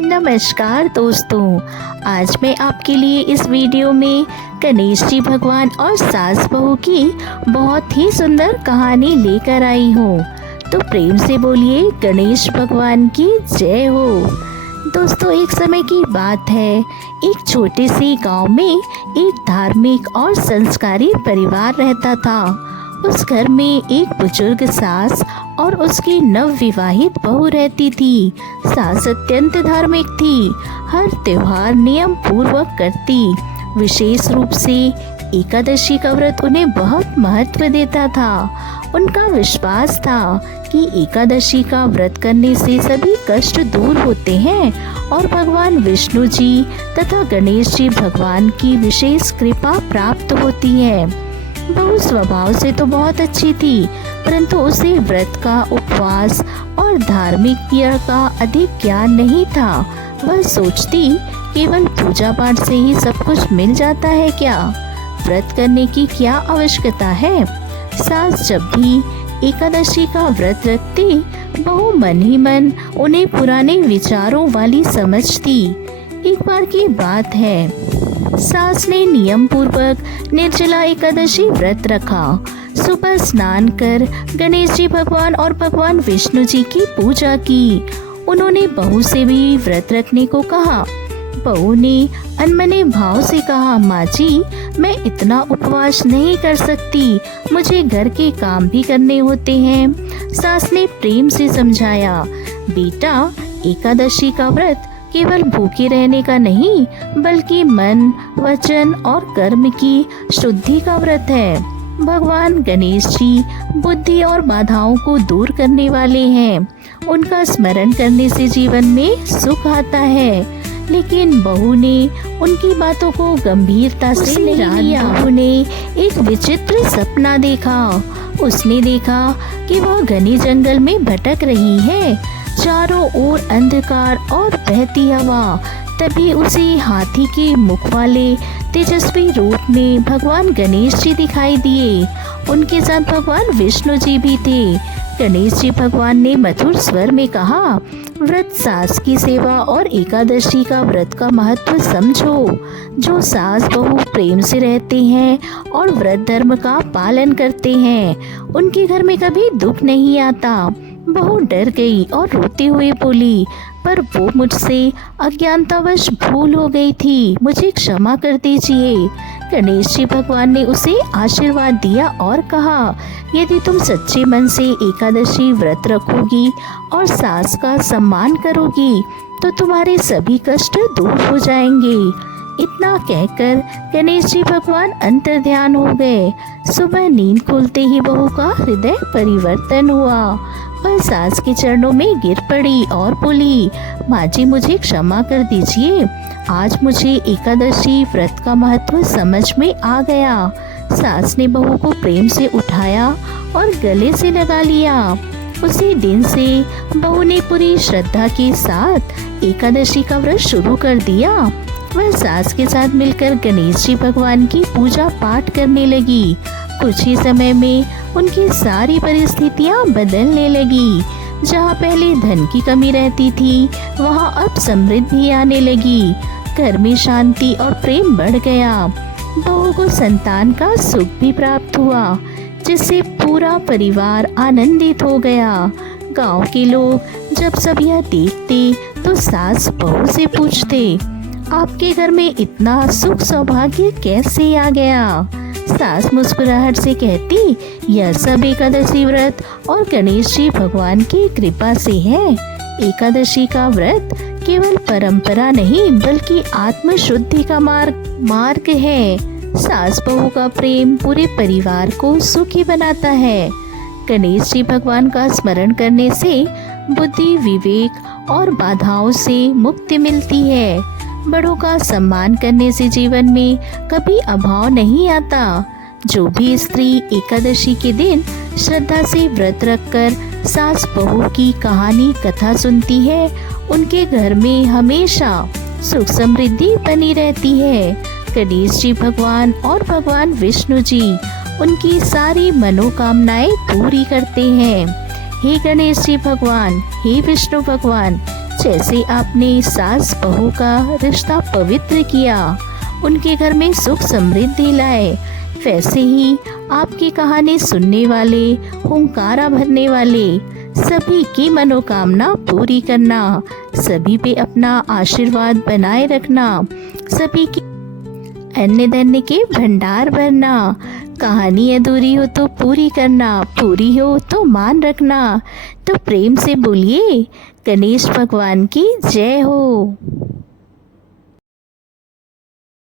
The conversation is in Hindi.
नमस्कार दोस्तों, आज मैं आपके लिए इस वीडियो में गणेश जी भगवान और सास बहू की बहुत ही सुंदर कहानी लेकर आई हूँ। तो प्रेम से बोलिए गणेश भगवान की जय हो। दोस्तों, एक समय की बात है, एक छोटे से गांव में एक धार्मिक और संस्कारी परिवार रहता था। उस घर में एक बुजुर्ग सास और उसकी नवविवाहित बहू रहती थी। सास अत्यंत धार्मिक थी, हर त्योहार नियम पूर्वक करती। विशेष रूप से एकादशी का व्रत उन्हें बहुत महत्व देता था। उनका विश्वास था कि एकादशी का व्रत करने से सभी कष्ट दूर होते हैं और भगवान विष्णु जी तथा गणेश जी भगवान की विशेष कृपा प्राप्त होती है। बहू स्वभाव से तो बहुत अच्छी थी, परंतु उसे व्रत का, उपवास और धार्मिक क्रिया का अधिक ज्ञान नहीं था। वह सोचती केवल पूजा पाठ से ही सब कुछ मिल जाता है क्या? व्रत करने की क्या आवश्यकता है? सास जब भी एकादशी का व्रत रखती, बहू मन ही मन उन्हें पुराने विचारों वाली समझती। एक बार की बात है, सास ने नियम पूर्वक निर्जला एकादशी व्रत रखा। सुबह स्नान कर गणेश जी भगवान और भगवान विष्णु जी की पूजा की। उन्होंने बहू से भी व्रत रखने को कहा। बहू ने अनमने भाव से कहा, माँ जी, मैं इतना उपवास नहीं कर सकती, मुझे घर के काम भी करने होते हैं। सास ने प्रेम से समझाया, बेटा, एकादशी का व्रत केवल भूखे रहने का नहीं, बल्कि मन, वचन और कर्म की शुद्धि का व्रत है। भगवान गणेश जी बुद्धि और बाधाओं को दूर करने वाले हैं। उनका स्मरण करने से जीवन में सुख आता है। लेकिन बहू ने उनकी बातों को गंभीरता से नहीं लिया। बहू ने एक विचित्र सपना देखा। उसने देखा कि वह घने जंगल में भटक रही है, चारों ओर अंधकार और बहती हवा। तभी उसे हाथी के मुख वाले तेजस्वी रूप में भगवान गणेश जी दिखाई दिए। उनके साथ भगवान विष्णु जी भी थे। गणेश जी भगवान ने मधुर स्वर में कहा, व्रत सास की सेवा और एकादशी का व्रत का महत्व समझो। जो सास बहू प्रेम से रहते हैं और व्रत धर्म का पालन करते हैं, उनके घर में कभी दुख नहीं आता। बहू डर गई और रोते हुए बोली, पर वो मुझसे अज्ञानतावश भूल हो गई थी, मुझे क्षमा कर दीजिए। गणेश जी भगवान ने उसे आशीर्वाद दिया और कहा, यदि तुम सच्चे मन से एकादशी व्रत रखोगी और सास का सम्मान करोगी, तो तुम्हारे सभी कष्ट दूर हो जाएंगे। इतना कहकर गणेश जी भगवान अंतर्ध्यान हो गए। सुबह नींद खुलते ही बहू का हृदय परिवर्तन हुआ। वह सास के चरणों में गिर पड़ी और बोली, माँ जी, मुझे क्षमा कर दीजिए। आज मुझे एकादशी व्रत का महत्व समझ में आ गया। सास ने बहू को प्रेम से उठाया और गले से लगा लिया। उसी दिन से बहू ने पूरी श्रद्धा के साथ एकादशी का व्रत शुरू कर दिया। वह सास के साथ मिलकर गणेश जी भगवान की पूजा पाठ करने लगी। कुछ ही समय में उनकी सारी परिस्थितियां बदलने लगी। जहाँ पहले धन की कमी रहती थी, वहाँ अब समृद्धि आने लगी। घर में शांति और प्रेम बढ़ गया। बहू को संतान का सुख भी प्राप्त हुआ, जिससे पूरा परिवार आनंदित हो गया। गांव के लोग जब सब यह देखते तो सास बहू से पूछते, आपके घर में इतना सुख सौभाग्य कैसे आ गया? सास मुस्कुराहट से कहती, यह सब एकादशी व्रत और गणेश जी भगवान की कृपा से है। एकादशी का व्रत केवल परंपरा नहीं, बल्कि आत्म शुद्धि का मार्ग है। सास बहू का प्रेम पूरे परिवार को सुखी बनाता है। गणेश जी भगवान का स्मरण करने से बुद्धि, विवेक और बाधाओं से मुक्ति मिलती है। बड़ों का सम्मान करने से जीवन में कभी अभाव नहीं आता। जो भी स्त्री एकादशी के दिन श्रद्धा से व्रत रखकर सास बहू की कहानी कथा सुनती है, उनके घर में हमेशा सुख समृद्धि बनी रहती है। गणेश जी भगवान और भगवान विष्णु जी उनकी सारी मनोकामनाएं पूरी करते हैं। हे गणेश जी भगवान, हे विष्णु भगवान, जैसे आपने सास बहू का रिश्ता पवित्र किया, उनके घर में सुख समृद्धि लाए, वैसे ही आपकी कहानी सुनने वाले, हुंकारा भरने वाले सभी की मनोकामना पूरी करना, सभी पे अपना आशीर्वाद बनाए रखना, सभी की अन्य धन्य के भंडार भरना, कहानी अधूरी हो तो पूरी करना, पूरी हो तो मान रखना। तो प्रेम से बोलिए, गणेश भगवान की जय हो।